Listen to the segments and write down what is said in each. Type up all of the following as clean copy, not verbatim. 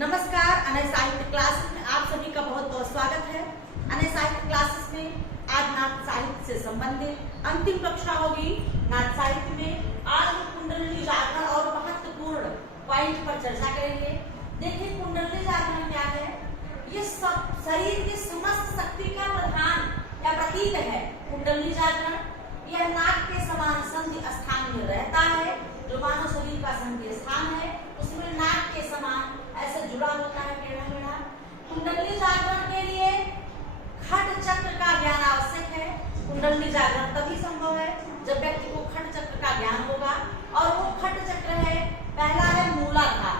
नमस्कार। अनय साहित्य क्लासेस में आप सभी का बहुत बहुत स्वागत है। अनय साहित्य क्लासेस में आज नाथ साहित्य से संबंधित अंतिम कक्षा होगी। नाथ साहित्य में आज हम कुंडली जागरण और महत्वपूर्ण पॉइंट पर चर्चा करेंगे। देखिए, कुंडली जागरण क्या है? ये सब शरीर की समस्त शक्ति का प्रधान या प्रतीक है। कुंडली जागरण यह नाक के समान संधि स्थान में रहता है, जो मानव शरीर का संधि स्थान है, उसमें नाक के समान ऐसे जुड़ा होता है, टेढ़ा मेढ़ा। कुंडली जागरण के लिए खट चक्र का ज्ञान आवश्यक है। कुंडली जागरण तभी संभव है जब व्यक्ति को खट चक्र का ज्ञान होगा, और वो खट चक्र है, पहला है मूलाधार,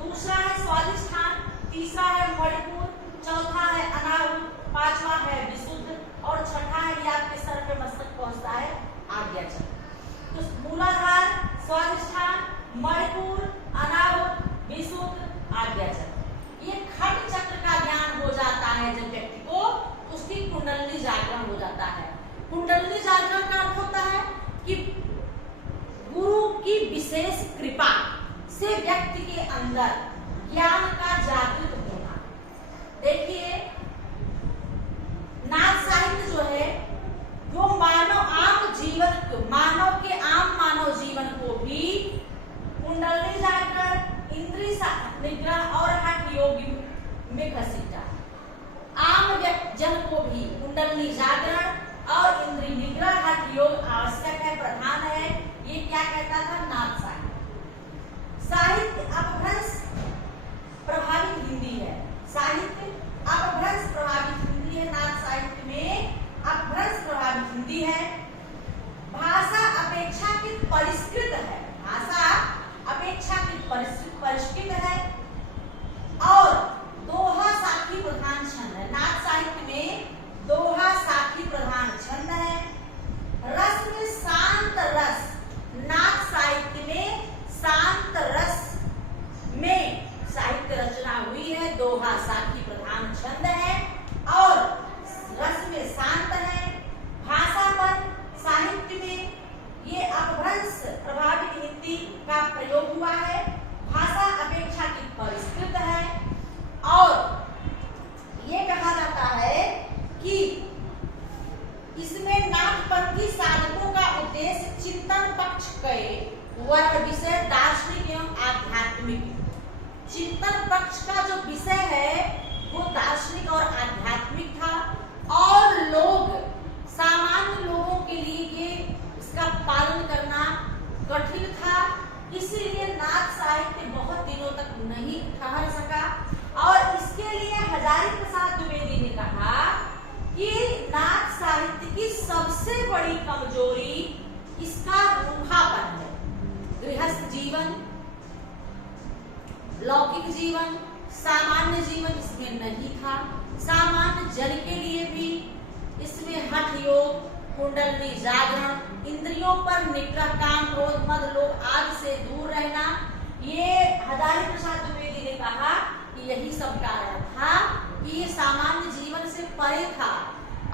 दूसरा है स्वादिष्ठान, तीसरा है मणिपुर, चौथा है अनाहत, पांचवा है विशुद्ध और छठा है ये आपके सर पे मस्तक पहुंचता है आज्ञा चक्र। तो मूलाधार, स्वादिष्ठान, मणिपुर, अनाहत, विशुद्ध, आज्ञा चक्र, ये खट चक्र का ज्ञान हो जाता है जब व्यक्ति को, उसकी कुंडली जागरण हो जाता है। कुंडली जागरण का अर्थ होता है कि गुरु की विशेष कृपा से व्यक्ति के अंदर ज्ञान का जागृत होना। देखिए, नाथ साहित्य जो है वो मानव जीवन को भी कुंडली जागरण, इंद्रिय निग्रह और हठ योग में घसीटा। आम जन को भी कुंडली जागरण और इंद्रिय निग्रह, हठ योग आवश्यक है, प्रधान है। ये क्या कहता था नाथ साहित्य? साहित्य अपभ्रंश प्रभावित हिंदी है। साहित्य अपभ्रंश प्रभावित हिंदी है। नाथ साहित्य में अपभ्रंश प्रभावित हिंदी है। भाषा अपेक्षाकृत परिष्कृत है। भाषा अपेक्षाकृत परिष्कृत है और दोहा साखी प्रधान छंद है। नाथ साहित्य में दोहा साखी प्रधान छंद है। रस में शांत रस, नाथ साहित्य में शांत रस में साहित्य रचना हुई है। दोहा साखी प्रधान छंद है और रस में शांत है। भाषा पर साहित्य में ये अपभ्रंश प्रभावित हिंदी का प्रयोग हुआ है। भाषा अपेक्षाकृत परिष्कृत है और ये कहा जाता है कि इसमें नाथपंथी साधकों का उद्देश्य चिंतन पक्ष के वर्ण विषय दार्शनिक एवं आध्यात्मिक। चिंतन पक्ष का जो विषय है वो दार्शनिक और आध्यात्मिक था और सामान्य लोगों के लिए ये इसका पालन करना कठिन था। इसीलिए नाथ साहित्य बहुत दिनों तक नहीं ठहर सका और इसके लिए हजारी प्रसाद द्विवेदी ने कहा कि नाथ साहित्य की सबसे बड़ी कमजोरी इसका रूखापन है। गृहस्थ जीवन, लौकिक जीवन, सामान्य जीवन इसमें नहीं था। सामान्य जन के लिए भी इसमें हठ योग, कुंडली जागरण, इंद्रियों पर निग्रह, काम, क्रोध, मद, लोभ आदि से दूर रहना, ये हजारी प्रसाद द्विवेदी ने कहा कि यही सब कारण था कि ये सामान्य जीवन से परे था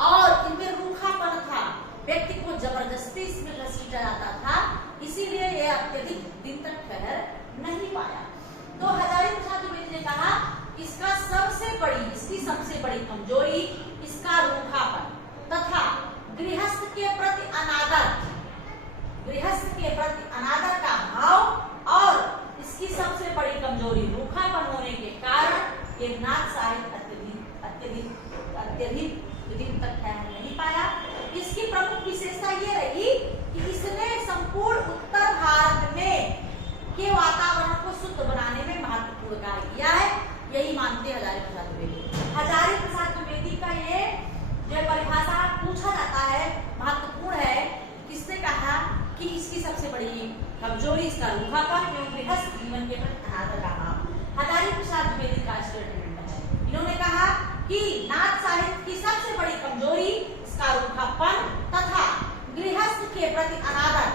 और इनमें रूखापन था। व्यक्ति को जबरदस्ती इसमें घसीटा जाता था, इसीलिए ये अत्यधिक दिन तक ठहर नहीं पाया। तो हजारी प्रसाद द्विवेदी ने कहा इसकी सबसे बड़ी कमजोरी इसका रूखापन तथा गृहस्थ के प्रति अनादर का भाव और इसकी सबसे बड़ी कमजोरी रूखापन होने के कारण ये नाथ साहित्य अत्यधिक दिन तक ठहर नहीं पाया। इसकी प्रमुख विशेषता ये रही कि इसने संपूर्ण उत्तर भारत में के वातावरण को शुद्ध बनाने में महत्वपूर्ण कार्य किया है। यही मानते हजारी प्रसाद द्विवेदी। हजारी प्रसाद द्विवेदी का ये जो परिभाषा पूछा जाता है महत्वपूर्ण है। किसने कहा कि इसकी सबसे बड़ी कमजोरी इसका रूखापन एवं गृहस्थ जीवन के प्रति अनादर का भाव। हजारी प्रसाद द्विवेदी का स्टेटमेंट है। इन्होंने कहा कि नाथ साहित्य की सबसे बड़ी कमजोरी इसका रूखापन तथा गृहस्थ के प्रति अनादर,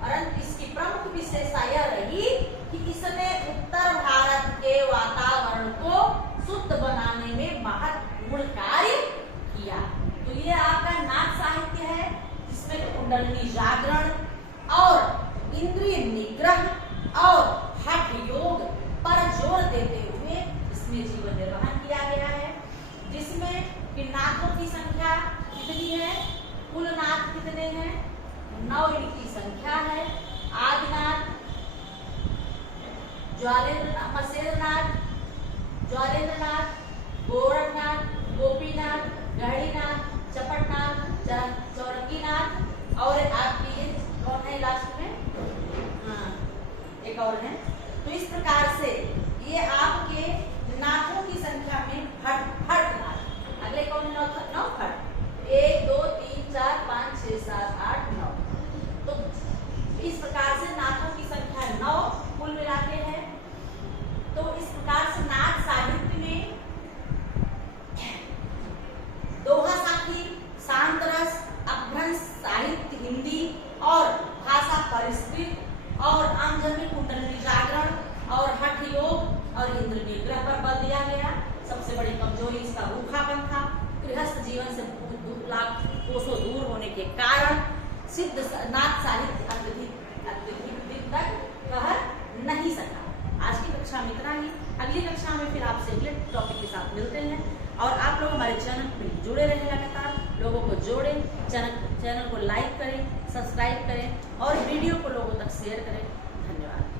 परंतु इसकी प्रमुख विशेषता यह रही कि इसने उत्तर भारत के वातावरण को शुद्ध बनाने में महत्वपूर्ण कार्य किया। तो ये आपका नाथ साहित्य है जिसमें कुंडली जागरण और इंद्रिय निग्रह और हठ योग पर जोर देते हुए में जीवन निर्वहन किया गया है, जिसमें कि नाथों की संख्या कितनी है, कुल नाथ कितने हैं, 9 इनकी संख्या है। आदिनाथ, ज्वालेंद्रनाथ, मसेरनाथ, ज्वालेंद्रनाथ, गोरखनाथ, गोपीनाथ, गहरीनाथ, चपटनाथ, चौरंगीनाथ और आपकी ये कौन है लास्ट में, हाँ एक और है। तो इस प्रकार से ये आपके नाथों की संख्या में भट्ट नाथ, अगले कौन है, 9 भट्ट, 1 2 3 4 5 6 7 8 9। तो इस प्रकार से नाथों की संख्या 9 कुल मिलाते हैं। तो इस प्रकार से नाथ साहित्य में दोहा साखी, शांत रस, अपभ्रंश साहित्य हिंदी और भाषा परिष्कृत और आमजन में कुंडलिनी जागरण और हठ योग और इंद्र निग्रह पर बल दिया गया। सबसे बड़ी कमजोरी इसका रूखापन था। गृहस्थ जीवन से लाख कोसों दूर होने के कारण सिद्ध नाथ साहित्य अत्यधिक तक कह नहीं सका। आज की कक्षा में इतना ही। अगली कक्षा में फिर आपसे अगले टॉपिक के साथ मिलते हैं। और आप लोग हमारे चैनल में जुड़े रहें, लगातार लोगों को जोड़ें, चैनल को लाइक करें, सब्सक्राइब करें और वीडियो को लोगों तक शेयर करें। धन्यवाद।